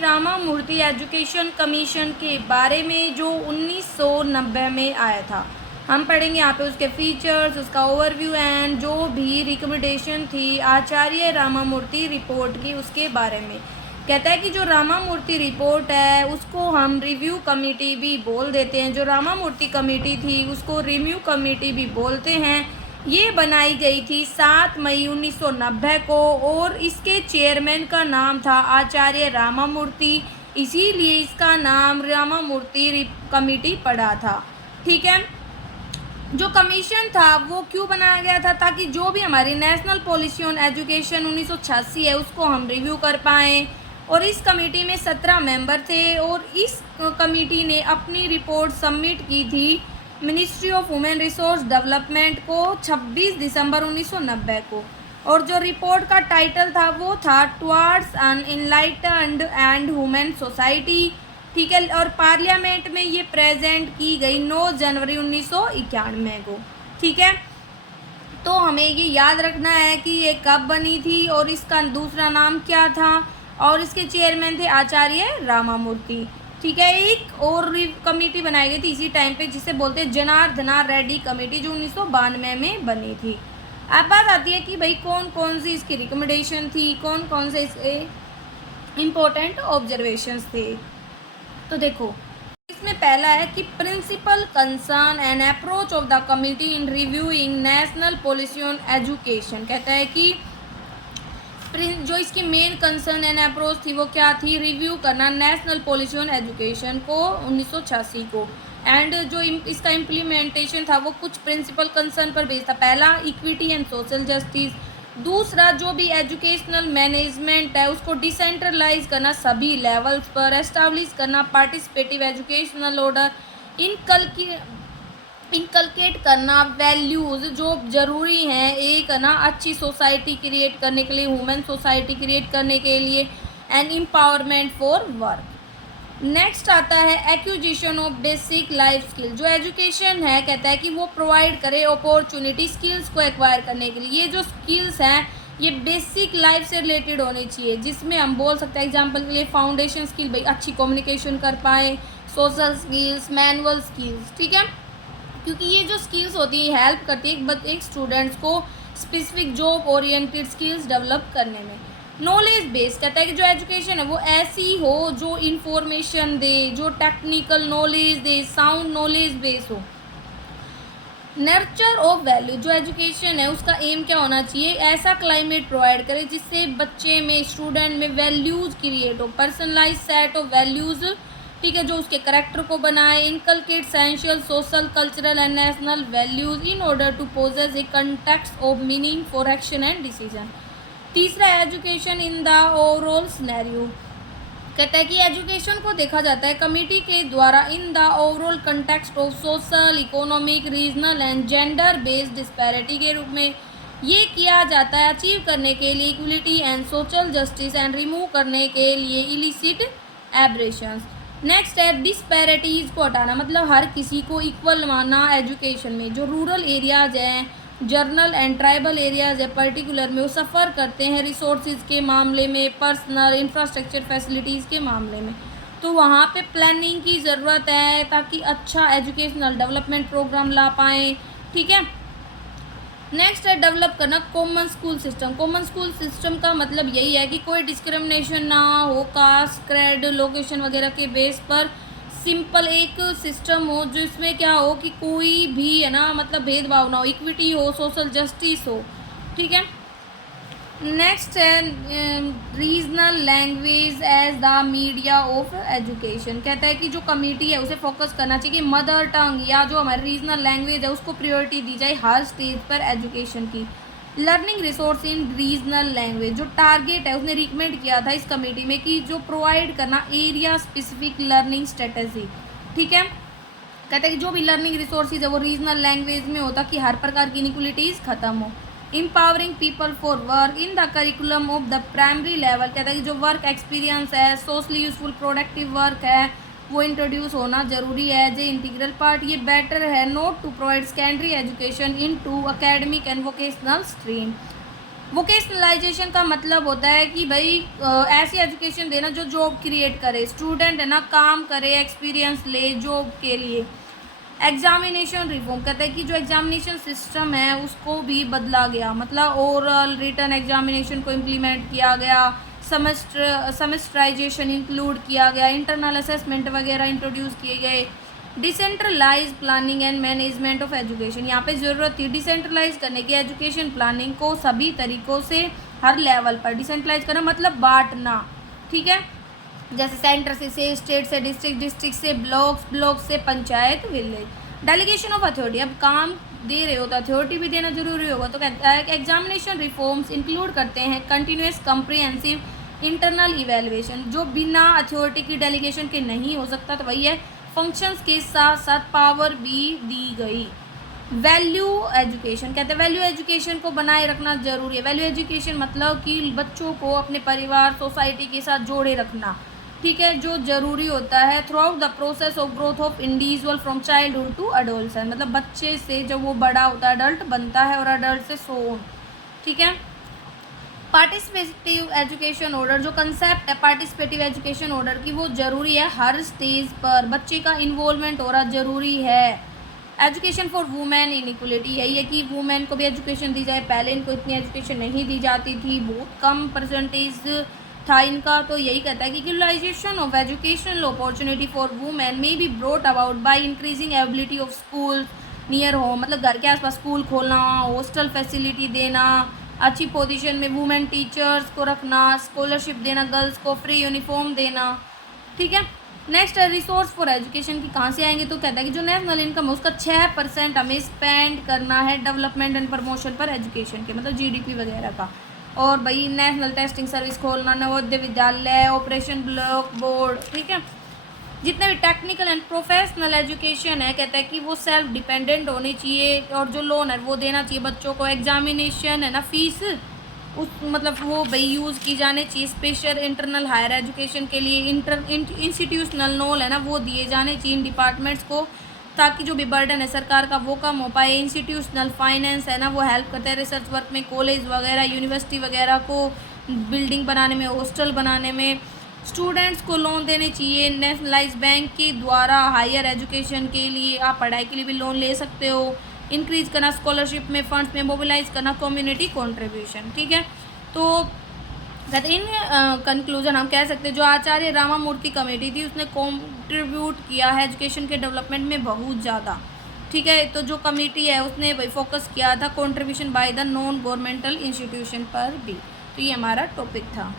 Ramamurthy education commission के बारे में जो 1990 में आया था। हम पढ़ेंगे यहाँ पे उसके फीचर्स, उसका ओवरव्यू एंड जो भी रिकमेंडेशन थी आचार्य रामामूर्ति रिपोर्ट की उसके बारे में। कहता है कि जो रामामूर्ति रिपोर्ट है उसको हम रिव्यू कमेटी भी बोल देते हैं। जो रामामूर्ति कमेटी थी उसको रिव्यू कमेटी भी बोलते हैं। ये बनाई गई थी 7 मई 1990 को और इसके चेयरमैन का नाम था आचार्य रामामूर्ति, इसीलिए इसका नाम रामामूर्ति कमेटी पड़ा था। ठीक है, जो कमीशन था वो क्यों बनाया गया था? ताकि जो भी हमारी नेशनल पॉलिसी ऑन एजुकेशन 1986 है उसको हम रिव्यू कर पाएँ। और इस कमेटी में 17 मेंबर थे और इस कमेटी ने अपनी रिपोर्ट सबमिट की थी ministry of women resource development को 26 दिसंबर 1990 को। और जो रिपोर्ट का टाइटल था वो था towards an enlightened and women society. ठीक है, और पार्लियामेंट में ये प्रेजेंट की गई 9 जनवरी 1991 को। ठीक है, तो हमें ये याद रखना है कि ये कब बनी थी और इसका दूसरा नाम क्या था और इसके चेयरमैन थे आचार्य रामामूर्ति। ठीक है, एक और कमेटी बनाई गई थी इसी टाइम पे जिसे बोलते हैं जनार्दना रेड्डी कमेटी, जो 1992 में बनी थी। अब बात आती है कि भाई कौन कौन सी इसकी रिकमेंडेशन थी, कौन कौन से इसके इम्पोर्टेंट ऑब्जर्वेशंस थे। तो देखो, इसमें पहला है कि principal concern and approach of the committee in reviewing national policy on education. कहता है कि जो इसकी मेन कंसर्न एंड अप्रोच थी वो क्या थी? रिव्यू करना नेशनल पॉलिसी ऑन एजुकेशन को 1986 को। एंड जो इसका इम्प्लीमेंटेशन था वो कुछ प्रिंसिपल कंसर्न पर बेस्ड था। पहला, इक्विटी एंड सोशल जस्टिस। दूसरा, जो भी एजुकेशनल मैनेजमेंट है उसको डिसेंट्रलाइज करना सभी लेवल्स पर, एस्टैब्लिश करना पार्टिसिपेटिव एजुकेशनल ऑर्डर, इनकलकेट करना वैल्यूज़ जो ज़रूरी हैं एक ना अच्छी सोसाइटी क्रिएट करने के लिए, वुमेन सोसाइटी क्रिएट करने के लिए, and empowerment for work. Next आता है acquisition of basic life skill. जो एजुकेशन है कहता है कि वो प्रोवाइड करे अपॉर्चुनिटी स्किल्स को एक्वायर करने के लिए। ये जो स्किल्स हैं ये बेसिक लाइफ से रिलेटेड होनी चाहिए, जिसमें हम बोल सकते हैं एग्जांपल के लिए फाउंडेशन स्किल, भाई अच्छी कम्युनिकेशन कर पाए, सोशल स्किल्स, मैनुअल स्किल्स। ठीक है, क्योंकि ये जो स्किल्स होती है हेल्प करती है एक स्टूडेंट्स को specific job oriented skills develop करने में। नॉलेज बेस कहता है कि जो एजुकेशन है वो ऐसी हो जो इंफॉर्मेशन दे, जो टेक्निकल नॉलेज दे, साउंड नॉलेज बेस हो। नर्चर ऑफ वैल्यू, जो एजुकेशन है उसका एम क्या होना चाहिए? ऐसा क्लाइमेट प्रोवाइड करे जिससे बच्चे में, स्टूडेंट में वैल्यूज़ क्रिएट हो, पर्सनलाइज सेट ऑफ वैल्यूज़। ठीक है, जो उसके करेक्टर को बनाए, inculcate essential social cultural and national values in order to possess a context of meaning for action and decision. तीसरा, education in the overall scenario. कहता है कि एजुकेशन को देखा जाता है कमेटी के द्वारा इन the overall context of social, economic, regional and gender based disparity के रूप में। ये किया जाता है अचीव करने के लिए equality and social justice and remove करने के लिए इलिसिट एब्रेशंस। नेक्स्ट है डिस्पैरिटीज़ को हटाना, मतलब हर किसी को इक्वल मानना एजुकेशन में। जो रूरल एरियाज़ हैं, जर्नल एंड ट्राइबल एरियाज़ है पर्टिकुलर में, वो सफ़र करते हैं रिसोर्सेज के मामले में, पर्सनल इंफ्रास्ट्रक्चर फैसिलिटीज़ के मामले में, तो वहाँ पे प्लानिंग की ज़रूरत है ताकि अच्छा एजुकेशनल डेवलपमेंट प्रोग्राम ला पाएँ। ठीक है, नेक्स्ट है डेवलप करना common school system. Common school system का मतलब यही है कि कोई डिस्क्रिमिनेशन ना हो, कास्ट, क्रेड, लोकेशन वगैरह के बेस पर सिंपल एक सिस्टम हो जिसमें क्या हो कि कोई भी है ना मतलब भेदभाव ना हो, इक्विटी हो, सोशल जस्टिस हो। ठीक है, नेक्स्ट है regional language as the media of education. कहता है कि जो कमेटी है उसे फोकस करना चाहिए कि मदर टंग या जो हमारी रीजनल लैंग्वेज है उसको प्रायोरिटी दी जाए हर स्टेज पर एजुकेशन की। Learning resource in regional language, जो टारगेट है उसने रिकमेंड किया था इस कमेटी में कि जो प्रोवाइड करना एरिया स्पेसिफिक लर्निंग स्ट्रेटजी। ठीक है, कहता है कि जो भी लर्निंग रिसोर्सेज है वो रीजनल लैंग्वेज में होता कि हर प्रकार की इनइक्वलिटीज़ खत्म हो। Empowering people for work in the curriculum of the primary level. कहता है कि जो वर्क एक्सपीरियंस है, सोशली यूजफुल प्रोडक्टिव वर्क है, वो इंट्रोड्यूस होना जरूरी है एज ए इंटीग्रल पार्ट। ये बेटर है not to provide secondary education into academic and vocational stream. Vocationalisation का मतलब होता है कि भाई ऐसी एजुकेशन देना जो जॉब क्रिएट करे, स्टूडेंट है ना काम करे, एक्सपीरियंस ले जॉब के लिए। एग्जामिनेशन रिफॉर्म कहते हैं कि जो एग्जामिनेशन सिस्टम है उसको भी बदला गया, मतलब ओरल रिटन एग्जामिनेशन को इम्प्लीमेंट किया गया, सेमेस्टराइजेशन इंक्लूड किया गया, इंटरनल असेसमेंट वगैरह इंट्रोड्यूस किए गए। Decentralise planning and management of education, यहाँ पे ज़रूरत थी डिसेंट्रलाइज करने की एजुकेशन प्लानिंग को सभी तरीक़ों से, हर लेवल पर। डिसेंट्रलाइज करना मतलब बांटना, ठीक है, जैसे सेंटर से स्टेट से डिस्ट्रिक्ट, डिस्ट्रिक्ट से ब्लॉक्स, ब्लॉक से panchayat, village. Delegation of authority, अब काम दे रहे हो तो अथॉरिटी भी देना जरूरी होगा, तो कहता है कि एग्जामिनेशन रिफॉर्म्स इंक्लूड करते हैं कंटिन्यूस कम्प्रिहेंसिव इंटरनल इवेलुएशन, जो बिना अथॉरिटी की डेलीगेशन के नहीं हो सकता, तो वही है। फंक्शंस के साथ साथ पावर भी दी गई। वैल्यू एजुकेशन, कहते हैं वैल्यू एजुकेशन को बनाए रखना जरूरी है। वैल्यू एजुकेशन मतलब कि बच्चों को अपने परिवार, सोसाइटी के साथ जोड़े रखना, ठीक है, जो ज़रूरी होता है throughout the process of growth of individual from childhood to adolescence, मतलब बच्चे से जब वो बड़ा होता है अडल्ट बनता है, और अडल्ट से सो ऑन, ठीक है। पार्टिसिपेटिव एजुकेशन ऑर्डर, जो कंसेप्ट है पार्टिसिपेटिव एजुकेशन ऑर्डर की, वो ज़रूरी है, हर स्टेज पर बच्चे का इन्वॉल्वमेंट हो रहा ज़रूरी है। एजुकेशन फॉर वुमेन इनइक्वलिटी, यही है कि वुमेन को भी एजुकेशन दी जाए। पहले इनको इतनी एजुकेशन नहीं दी जाती थी, बहुत कम परसेंटेज था इनका, तो यही कहता है कि utilisation of educational opportunity for women may be brought about by increasing ability of school near home, मतलब घर के आसपास स्कूल खोलना, हॉस्टल फैसिलिटी देना, अच्छी पोजीशन में वुमेन टीचर्स को रखना, स्कॉलरशिप देना, गर्ल्स को फ्री यूनिफॉर्म देना, ठीक है। नेक्स्ट है रिसोर्स फॉर एजुकेशन की कहाँ से आएंगे, तो कहता है कि जो नेशनल इनकम है उसका 6% हमें स्पेंड करना है डेवलपमेंट एंड प्रमोशन पर एजुकेशन के, मतलब जीडीपी वगैरह का। और भाई नेशनल टेस्टिंग सर्विस खोलना, Navodaya Vidyalaya, operation block board, ठीक है। जितने भी टेक्निकल एंड प्रोफेशनल एजुकेशन है, कहता है कि वो सेल्फ डिपेंडेंट होनी चाहिए, और जो लोन है वो देना चाहिए बच्चों को। एग्जामिनेशन है ना, फीस उस मतलब वो भाई यूज़ की जाने चाहिए स्पेशल इंटरनल हायर एजुकेशन के लिए। इंस्टीट्यूशनल लोन है ना वो दिए जाने चाहिए इन डिपार्टमेंट्स को, ताकि जो भी बर्डन है सरकार का वो कम हो पाए। इंस्टीट्यूशनल फाइनेंस है ना वो हेल्प करता है रिसर्च वर्क में, कॉलेज वगैरह, यूनिवर्सिटी वगैरह को बिल्डिंग बनाने में, हॉस्टल बनाने में। स्टूडेंट्स को लोन देने चाहिए नेशनलाइज बैंक के द्वारा हायर एजुकेशन के लिए, आप पढ़ाई के लिए भी लोन ले सकते हो। इंक्रीज करना स्कॉलरशिप में, फंड्स में मोबिलाइज करना, कम्युनिटी कंट्रीब्यूशन, ठीक है। तो कहते इन कंक्लूजन हम कह सकते हैं जो आचार्य रामामूर्ति कमेटी थी उसने कंट्रीब्यूट किया है एजुकेशन के डेवलपमेंट में बहुत ज़्यादा, ठीक है। तो जो कमेटी है उसने भाई फोकस किया था contribution by the non governmental institution पर भी। तो ये हमारा टॉपिक था।